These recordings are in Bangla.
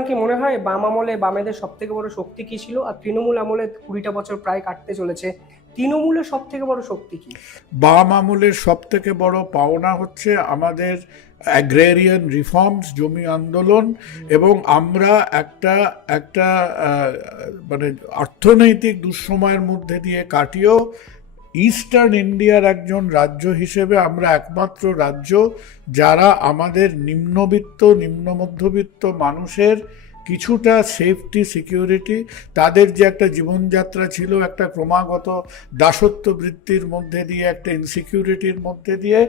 আপনার কি মনে হয় বাম আমলে বামেদের সব থেকে বড় শক্তি কি ছিল, আর তৃণমূল আমলে 20টা বছর প্রায় কাটতে চলেছে, তৃণমূলের সব থেকে বড় শক্তি কি? বাম আমলের সব থেকে বড় পাওনা হচ্ছে আমাদের অ্যাগ্রেরিয়ান রিফর্মস, জমি আন্দোলন, এবং আমরা একটা একটা মানে অর্থনৈতিক দুঃসময়ের মধ্যে দিয়ে কাটিয়েও ইস্টার্ন ইন্ডিয়ার একজন রাজ্য হিসেবে আমরা একমাত্র রাজ্য যারা আমাদের নিম্নবিত্ত নিম্ন মধ্যবিত্ত মানুষের কিছুটা সেফটি সিকিউরিটি, তাদের যে একটা জীবনযাত্রা ছিল একটা ক্রমাগত দাসত্ব বৃত্তির মধ্যে দিয়ে, একটা ইনসিকিউরিটির মধ্যে দিয়ে,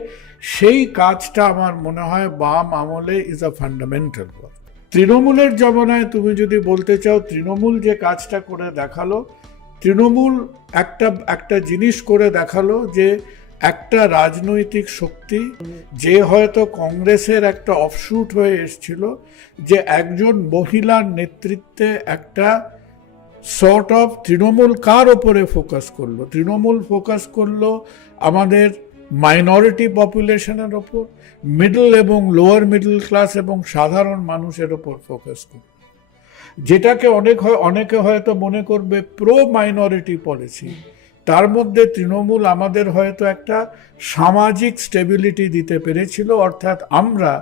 সেই কাজটা আমার মনে হয় বাম আমলে ইজ আ ফান্ডামেন্টাল ওয়ার্ক। তৃণমূলের জমানায় তুমি যদি বলতে চাও, তৃণমূল যে কাজটা করে দেখালো, তৃণমূল একটা জিনিস করে দেখালো যে একটা রাজনৈতিক শক্তি যে হয়তো কংগ্রেসের একটা অফশুট হয়ে এসেছিল, যে একজন মহিলার নেতৃত্বে একটা সর্ট অফ তৃণমূল কার ওপরে ফোকাস করলো? তৃণমূল ফোকাস করলো আমাদের মাইনরিটি পপুলেশনের ওপর, মিডল এবং লোয়ার মিডল ক্লাস এবং সাধারণ মানুষের ওপর ফোকাস করলো, যেটাকে অনেকে হয়তো মনে করবে প্রো মাইনরিটি পলিসি। তার মধ্যে তৃণমূল আমাদের হয়তো একটা সামাজিক স্টেবিলিটি দিতে পেরেছিল, অর্থাৎ আমরা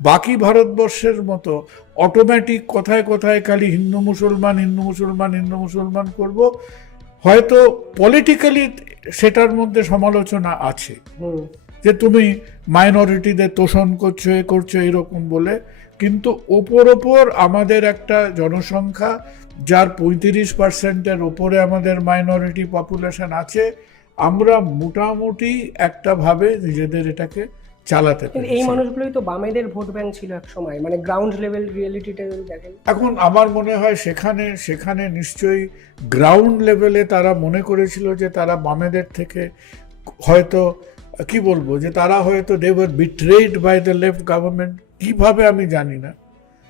বাকি ভারতবর্ষের মতো অটোমেটিক কোথায় কোথায় খালি হিন্দু মুসলমান হিন্দু মুসলমান হিন্দু মুসলমান করব, হয়তো পলিটিক্যালি সেটার মধ্যে সমালোচনা আছে যে তুমি মাইনরিটিদের তোষণ করছো, এ করছো, এরকম বলে। কিন্তু ওপর আমাদের একটা জনসংখ্যা যার 35%-এর ওপরে আমাদের মাইনরিটি পপুলেশন আছে, আমরা মোটামুটি একটা ভাবে নিজেদের এটাকে চালাতে পারি। এই মানুষগুলোই তো বামেদের ভোট ব্যাংক ছিল এক সময়, মানে গ্রাউন্ড লেভেল রিয়েলিটিটা যদি দেখেন। এখন আমার মনে হয় সেখানে নিশ্চয়ই গ্রাউন্ড লেভেলে তারা মনে করেছিল যে তারা বামেদের থেকে হয়তো কি বলবো, যে তারা হয়তো they were betrayed by the left government, কিভাবে আমি জানি না।